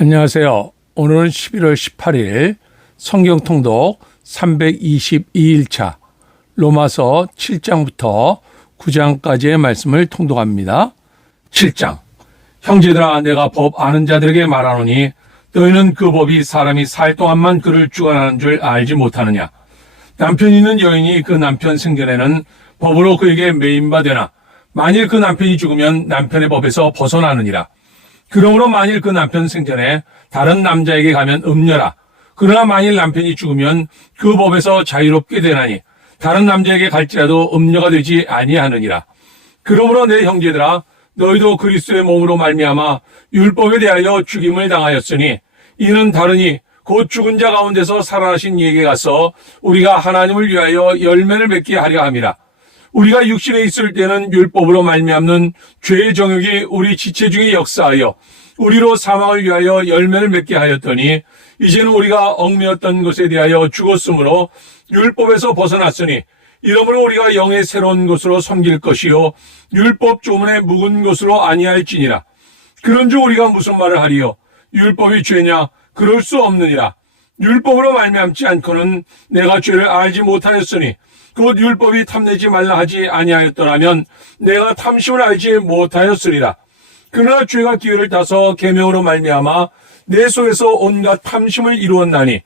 안녕하세요. 오늘은 11월 18일 성경 통독 322일차 로마서 7장부터 9장까지의 말씀을 통독합니다. 7장. 형제들아, 내가 법 아는 자들에게 말하노니 너희는 그 법이 사람이 살 동안만 그를 주관하는 줄 알지 못하느냐. 남편 있는 여인이 그 남편 생전에는 법으로 그에게 매인바 되나 만일 그 남편이 죽으면 남편의 법에서 벗어나느니라. 그러므로 만일 그 남편 생전에 다른 남자에게 가면 음녀라. 그러나 만일 남편이 죽으면 그 법에서 자유롭게 되나니 다른 남자에게 갈지라도 음녀가 되지 아니하느니라. 그러므로 내 형제들아, 너희도 그리스도의 몸으로 말미암아 율법에 대하여 죽임을 당하였으니 이는 다르니 곧 죽은 자 가운데서 살아나신 이에게 가서 우리가 하나님을 위하여 열매를 맺게 하려 함이라. 우리가 육신에 있을 때는 율법으로 말미암는 죄의 정욕이 우리 지체 중에 역사하여 우리로 사망을 위하여 열매를 맺게 하였더니 이제는 우리가 얽매였던 것에 대하여 죽었으므로 율법에서 벗어났으니 이러므로 우리가 영의 새로운 것으로 섬길 것이요 율법 조문에 묵은 것으로 아니할지니라. 그런즉 우리가 무슨 말을 하리요? 율법이 죄냐? 그럴 수 없느니라. 율법으로 말미암지 않고는 내가 죄를 알지 못하였으니 곧 율법이 탐내지 말라 하지 아니하였더라면 내가 탐심을 알지 못하였으리라. 그러나 죄가 기회를 타서 계명으로 말미암아 내 속에서 온갖 탐심을 이루었나니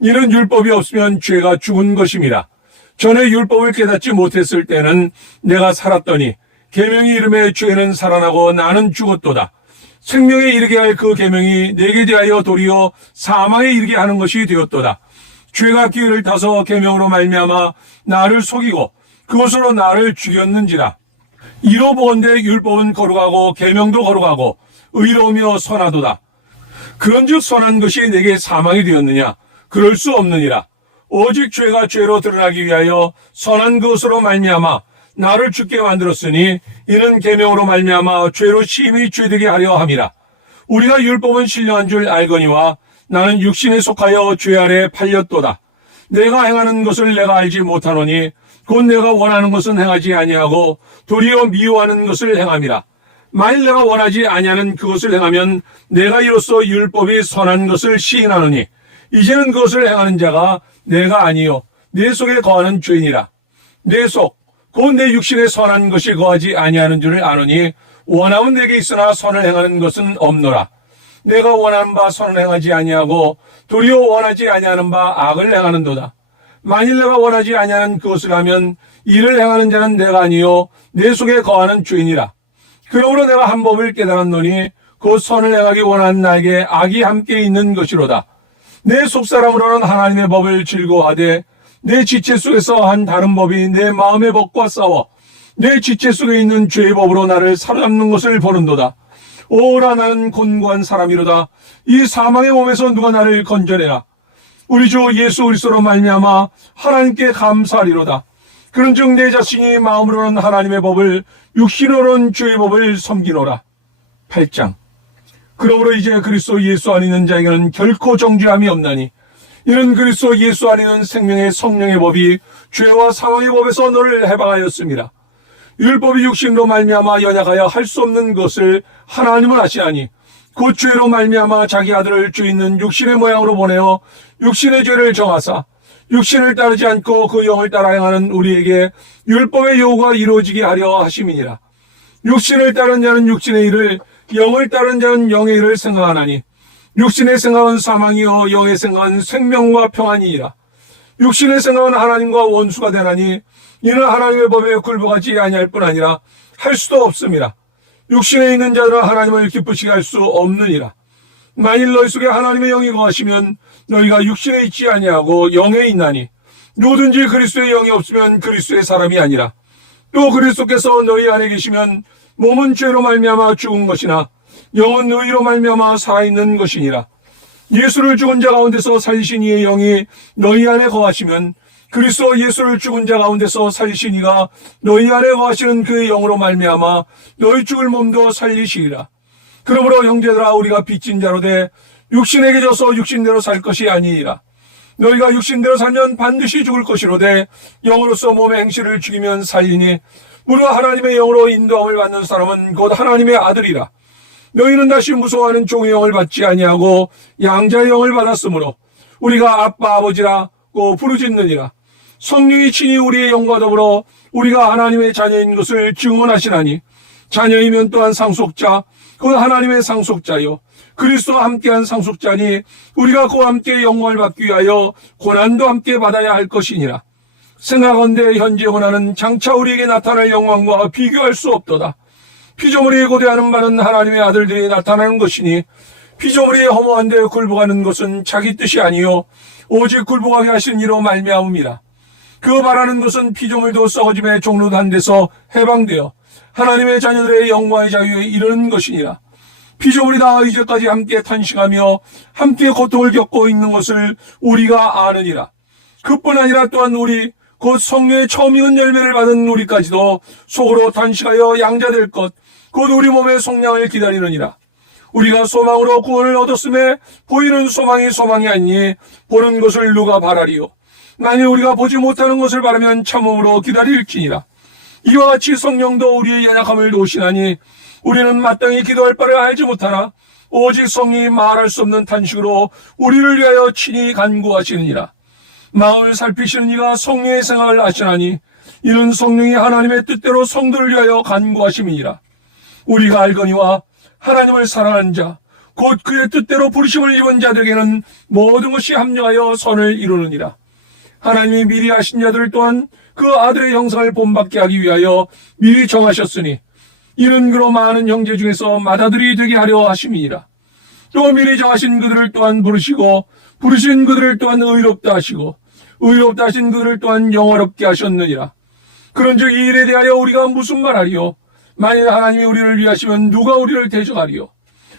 이는 율법이 없으면 죄가 죽은 것임이라. 전에 율법을 깨닫지 못했을 때는 내가 살았더니 계명이 이름에 죄는 살아나고 나는 죽었도다. 생명에 이르게 할 그 계명이 내게 대하여 도리어 사망에 이르게 하는 것이 되었도다. 죄가 기회를 타서 계명으로 말미암아 나를 속이고 그것으로 나를 죽였는지라. 이로 보건대 율법은 거룩하고 계명도 거룩하고 의로우며 선하도다. 그런즉 선한 것이 내게 사망이 되었느냐? 그럴 수 없느니라. 오직 죄가 죄로 드러나기 위하여 선한 것으로 말미암아 나를 죽게 만들었으니 이는 계명으로 말미암아 죄로 심히 죄되게 하려 함이라. 우리가 율법은 신령한 줄 알거니와 나는 육신에 속하여 죄 아래 팔렸도다. 내가 행하는 것을 내가 알지 못하노니 곧 내가 원하는 것은 행하지 아니하고 도리어 미워하는 것을 행함이라. 만일 내가 원하지 아니하는 그것을 행하면 내가 이로써 율법이 선한 것을 시인하노니 이제는 그것을 행하는 자가 내가 아니요 내 속에 거하는 죄니라. 내 속 곧 내 육신에 선한 것이 거하지 아니하는 줄을 아노니 원함은 내게 있으나 선을 행하는 것은 없노라. 내가 원하는 바 선을 행하지 아니하고 도리어 원하지 아니하는 바 악을 행하는도다. 만일 내가 원하지 아니하는 그것을 하면 이를 행하는 자는 내가 아니요 내 속에 거하는 죄니라. 그러므로 내가 한 법을 깨달았노니 곧 선을 행하기 원하는 나에게 악이 함께 있는 것이로다. 내 속사람으로는 하나님의 법을 즐거워하되 내 지체 속에서 한 다른 법이 내 마음의 법과 싸워 내 지체 속에 있는 죄의 법으로 나를 사로잡는 것을 보는도다. 오라, 나는 곤고한 사람이로다. 이 사망의 몸에서 누가 나를 건져내라. 우리 주 예수 그리스도로 말미암아 하나님께 감사하리로다. 그런즉 내 자신이 마음으로는 하나님의 법을 육신으로는 죄의 법을 섬기노라. 8장. 그러므로 이제 그리스도 예수 안에 있는 자에게는 결코 정죄함이 없나니 이는 그리스도 예수 안에 있는 생명의 성령의 법이 죄와 사망의 법에서 너를 해방하였습니다. 율법이 육신으로 말미암아 연약하여 할 수 없는 것을 하나님은 아시나니 곧 죄로 말미암아 자기 아들을 죄 있는 육신의 모양으로 보내어 육신의 죄를 정하사 육신을 따르지 않고 그 영을 따라 행하는 우리에게 율법의 요구가 이루어지게 하려 하심이니라. 육신을 따른 자는 육신의 일을, 영을 따른 자는 영의 일을 생각하나니 육신의 생각은 사망이요 영의 생각은 생명과 평안이니라. 육신의 생각은 하나님과 원수가 되나니 이는 하나님의 법에 굴복하지 아니할 뿐 아니라 할 수도 없음이라. 육신에 있는 자들은 하나님을 기쁘시게 할 수 없느니라. 만일 너희 속에 하나님의 영이 거하시면 너희가 육신에 있지 아니하고 영에 있나니 누구든지 그리스도의 영이 없으면 그리스도의 사람이 아니라. 또 그리스도께서 너희 안에 계시면 몸은 죄로 말미암아 죽은 것이나 영은 의로 말미암아 살아있는 것이니라. 예수를 죽은 자 가운데서 살리신 이의 영이 너희 안에 거하시면 그리스도 예수를 죽은 자 가운데서 살리신 이가 너희 안에 거하시는 그의 영으로 말미암아 너희 죽을 몸도 살리시리라. 그러므로 형제들아, 우리가 빚진 자로 돼 육신에게 져서 육신대로 살 것이 아니니라. 너희가 육신대로 살면 반드시 죽을 것이로되 영으로서 몸의 행실을 죽이면 살리니 무릇 하나님의 영으로 인도함을 받는 사람은 곧 하나님의 아들이라. 너희는 다시 무서워하는 종의 영을 받지 아니하고 양자의 영을 받았으므로 우리가 아빠 아버지라고 부르짖느니라. 성령이 친히 우리의 영과 더불어 우리가 하나님의 자녀인 것을 증언하시나니 자녀이면 또한 상속자 곧 하나님의 상속자요 그리스도와 함께한 상속자니 우리가 그와 함께 영광을 받기 위하여 고난도 함께 받아야 할 것이니라. 생각건대 현재 고난은 장차 우리에게 나타날 영광과 비교할 수 없도다. 피조물이 고대하는 바는 하나님의 아들들이 나타나는 것이니 피조물이 허무한데 굴복하는 것은 자기 뜻이 아니요 오직 굴복하게 하신 이로 말미암음이라. 그 바라는 것은 피조물도 썩어짐의 종로한 데서 해방되어 하나님의 자녀들의 영광의 자유에 이르는 것이니라. 피조물이 다 이제까지 함께 탄식하며 함께 고통을 겪고 있는 것을 우리가 아느니라. 그뿐 아니라 또한 우리 곧 성령의 처음 익은 열매를 받은 우리까지도 속으로 탄식하여 양자될 것 곧 우리 몸의 속량을 기다리느니라. 우리가 소망으로 구원을 얻었음에 보이는 소망이 소망이 아니니 보는 것을 누가 바라리요. 만일 우리가 보지 못하는 것을 바라면 참음으로 기다릴지니라. 이와 같이 성령도 우리의 연약함을 도우시나니 우리는 마땅히 기도할 바를 알지 못하나 오직 성령이 말할 수 없는 탄식으로 우리를 위하여 친히 간구하시느니라. 마음을 살피시는 이가 성령의 생각을 아시나니 이는 성령이 하나님의 뜻대로 성도를 위하여 간구하심이니라. 우리가 알거니와 하나님을 사랑하는 자 곧 그의 뜻대로 부르심을 입은 자들에게는 모든 것이 합력하여 선을 이루느니라. 하나님이 미리 하신 자들 또한 그 아들의 형상을 본받게 하기 위하여 미리 정하셨으니 이는 그로 많은 형제 중에서 맏아들이 되게 하려 하심이니라. 또 미리 정하신 그들을 또한 부르시고 부르신 그들을 또한 의롭다 하시고 의롭다 하신 그들을 또한 영화롭게 하셨느니라. 그런즉 이 일에 대하여 우리가 무슨 말하리요? 만일 하나님이 우리를 위하시면 누가 우리를 대적하리요?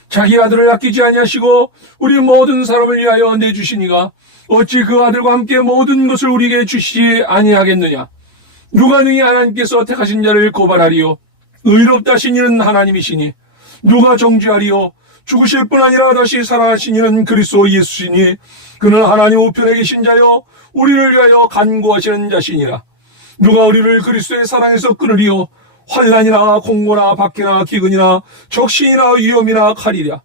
자기 아들을 아끼지 아니하시고 우리 모든 사람을 위하여 내주시니가 어찌 그 아들과 함께 모든 것을 우리에게 주시지 아니하겠느냐? 누가 능히 하나님께서 택하신 자를 고발하리요? 의롭다 하신 이는 하나님이시니 누가 정죄하리요? 죽으실 뿐 아니라 다시 살아나신 이는 그리스도 예수시니 그는 하나님 우편에 계신 자요 우리를 위하여 간구하시는 자시니라. 누가 우리를 그리스도의 사랑에서 끊으리요? 환난이나 공고나 박해나 기근이나 적신이나 위험이나 칼이랴.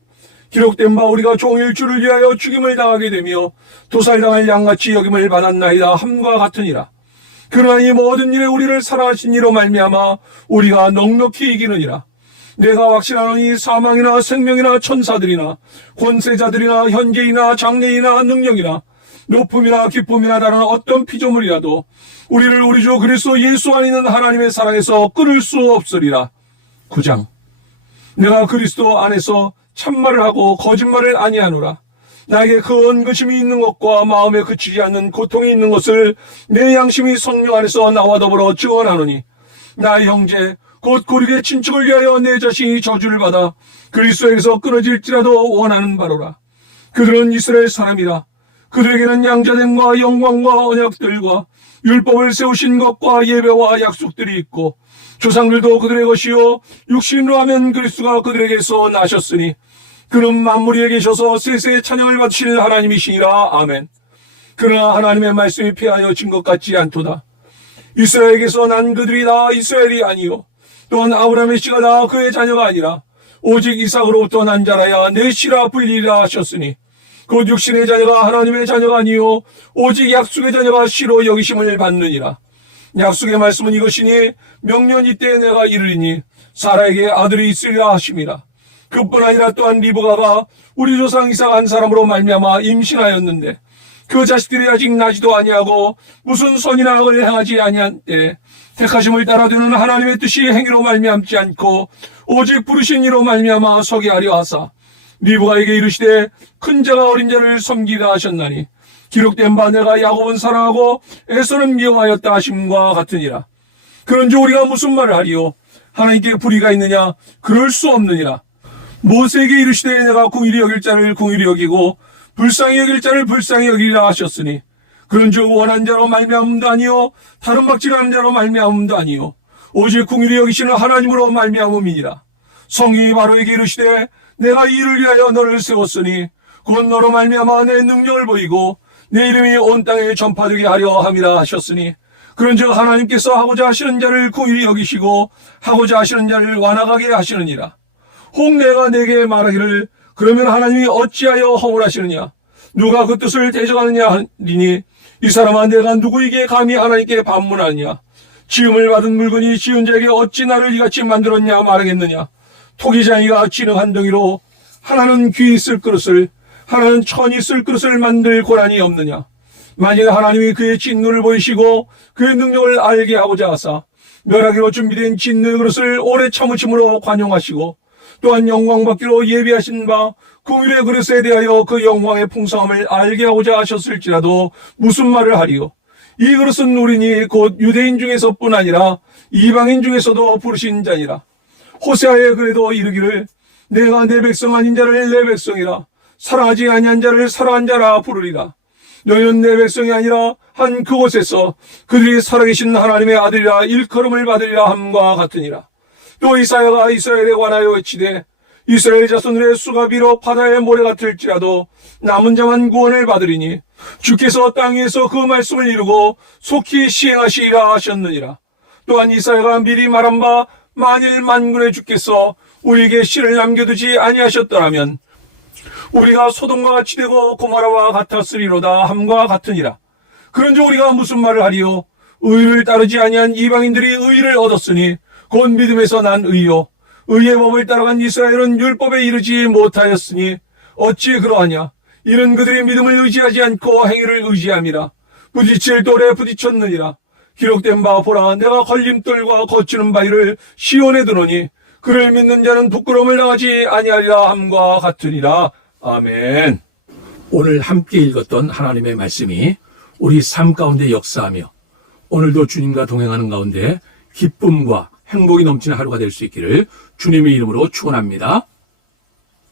기록된 바 우리가 종일 주를 위하여 죽임을 당하게 되며 도살당할 양같이 여김을 받았나이다 함과 같으니라. 그러나 이 모든 일에 우리를 사랑하신 이로 말미암아 우리가 넉넉히 이기느니라. 내가 확신하노니 사망이나 생명이나 천사들이나 권세자들이나 현재이나 장래이나 능력이나 높음이나 기쁨이나 다른 어떤 피조물이라도 우리를 우리 주 그리스도 예수 안에 있는 하나님의 사랑에서 끊을 수 없으리라. 9장. 내가 그리스도 안에서 참말을 하고 거짓말을 아니하노라. 나에게 그 언그심이 있는 것과 마음에 그치지 않는 고통이 있는 것을 내 양심이 성령 안에서 나와 더불어 증언하노니 나의 형제 곧 고륙의 친척을 위하여 내 자신이 저주를 받아 그리스도에게서 끊어질지라도 원하는 바로라. 그들은 이스라엘 사람이라. 그들에게는 양자됨과 영광과 언약들과 율법을 세우신 것과 예배와 약속들이 있고 조상들도 그들의 것이요 육신으로 하면 그리스도가 그들에게서 나셨으니 그는 만물 위에 계셔서 세세의 찬양을 받으실 하나님이시니라. 아멘. 그러나 하나님의 말씀이 폐하여 진 것 같지 않도다. 이스라엘에게서 난 그들이 다 이스라엘이 아니요 또한 아브라함의 씨가 다 그의 자녀가 아니라 오직 이삭으로부터 난 자라야 내 씨라 불리리라 하셨으니 곧 육신의 자녀가 하나님의 자녀가 아니요 오직 약속의 자녀가 씨로 여기심을 받느니라. 약속의 말씀은 이것이니 명년 이때에 내가 이르리니 사라에게 아들이 있으리라 하심이라. 그뿐 아니라 또한 리브가가 우리 조상 이삭 한 사람으로 말미암아 임신하였는데 그 자식들이 아직 나지도 아니하고 무슨 선이나 악을 행하지 아니한 때 택하심을 따라되는 하나님의 뜻이 행위로 말미암지 않고 오직 부르신 이로 말미암아 서게 하려 하사 리브가에게 이르시되 큰 자가 어린 자를 섬기라 하셨나니 기록된 바 내가 야곱은 사랑하고 에서는 미워하였다 하심과 같으니라. 그런즉 우리가 무슨 말을 하리요? 하나님께 불의가 있느냐? 그럴 수 없느니라. 모세에게 이르시되 내가 공의히 여길 자를 공의히 여기고 불쌍히 여길 자를 불쌍히 여기리라 하셨으니 그런즉 원한 자로 말미암음도 아니요 다른 박질하는 자로 말미암음도 아니요 오직 공의히 여기시는 하나님으로 말미암음이니라. 성령이 바로에게 이르시되 내가 이를 위하여 너를 세웠으니 곧 너로 말미암아 내 능력을 보이고 내 이름이 온 땅에 전파되게 하려 함이라 하셨으니 그런즉 하나님께서 하고자 하시는 자를 공의히 여기시고 하고자 하시는 자를 완악하게 하시느니라. 혹 내가 내게 말하기를 그러면 하나님이 어찌하여 허물하시느냐 누가 그 뜻을 대적하느냐 하리니 이 사람아 내가 누구에게 감히 하나님께 반문하느냐 지음을 받은 물건이 지은 자에게 어찌 나를 이같이 만들었냐 말하겠느냐 토기장이가 진흙 한 덩이로 하나는 귀 있을 그릇을 하나는 천이 있을 그릇을 만들 고난이 없느냐 만일 하나님이 그의 진노를 보이시고 그의 능력을 알게 하고자 하사 멸하기로 준비된 진노의 그릇을 오래 참으심으로 관용하시고 또한 영광받기로 예비하신 바 긍휼의 그릇에 대하여 그 영광의 풍성함을 알게 하고자 하셨을지라도 무슨 말을 하리요 이 그릇은 우리니 곧 유대인 중에서뿐 아니라 이방인 중에서도 부르신 자니라 호세아에 그래도 이르기를 내가 내 백성 아닌 자를 내 백성이라 사랑하지 아니한 자를 사랑한 자라 부르리라 너희는 내 백성이 아니라 한 그곳에서 그들이 살아계신 하나님의 아들이라 일컬음을 받으리라 함과 같으니라 또 이사야가 이스라엘에 관하여 외치되 이스라엘 자손들의 수가 비록 바다의 모래 같을지라도 남은 자만 구원을 받으리니 주께서 땅 위에서 그 말씀을 이루고 속히 시행하시리라 하셨느니라 또한 이사야가 미리 말한 바 만일 만군의 주께서 우리에게 씨를 남겨두지 아니하셨더라면 우리가 소돔과 같이 되고 고모라와 같았으리로다 함과 같으니라 그런즉 우리가 무슨 말을 하리요 의를 따르지 아니한 이방인들이 의를 얻었으니 곧 믿음에서 난 의요 의의 법을 따라간 이스라엘은 율법에 이르지 못하였으니 어찌 그러하냐 이는 그들이 믿음을 의지하지 않고 행위를 의지함이라 부딪힐 돌에 부딪혔느니라 기록된 바 보라 내가 걸림돌과 거치는 바위를 시온에 두노니 그를 믿는 자는 부끄러움을 당하지 아니하리라 함과 같으니라 아멘. 오늘 함께 읽었던 하나님의 말씀이 우리 삶 가운데 역사하며 오늘도 주님과 동행하는 가운데 기쁨과 행복이 넘치는 하루가 될 수 있기를 주님의 이름으로 축원합니다.